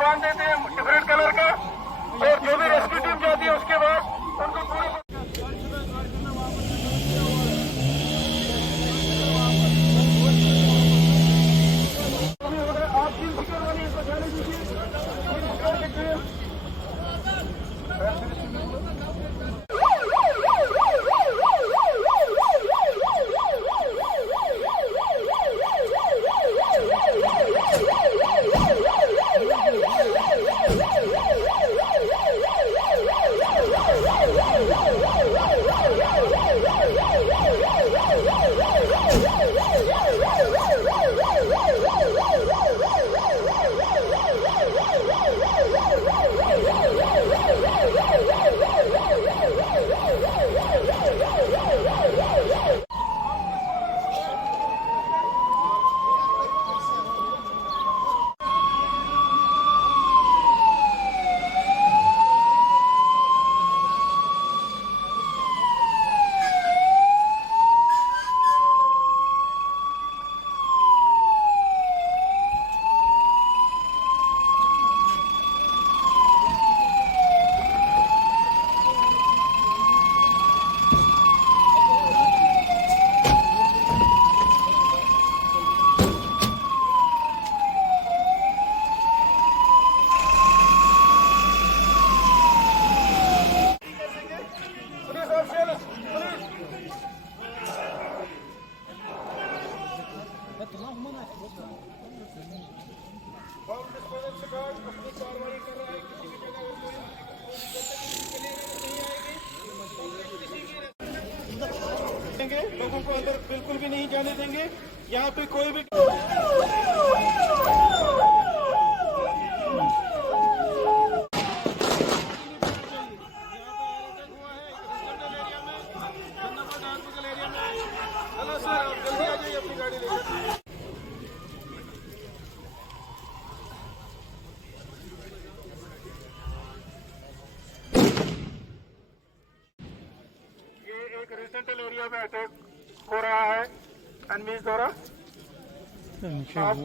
बांध देते हैं डिफरेंट कलर का, और जो भी रेस्क्यू टीम जाती है उसके बाद उनको पूरी आप तीन फिक्र वाली इसको जाने दीजिए। लोगों को अंदर बिल्कुल भी नहीं जाने देंगे। यहाँ पे कोई भी हेलो सर, आप जल्दी आ जाइए अपनी गाड़ी लेकर। ये एक रेजिडेंशियल एरिया में अटैक हो रहा है एनिमीज द्वारा। आप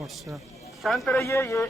शांत रहिए। ये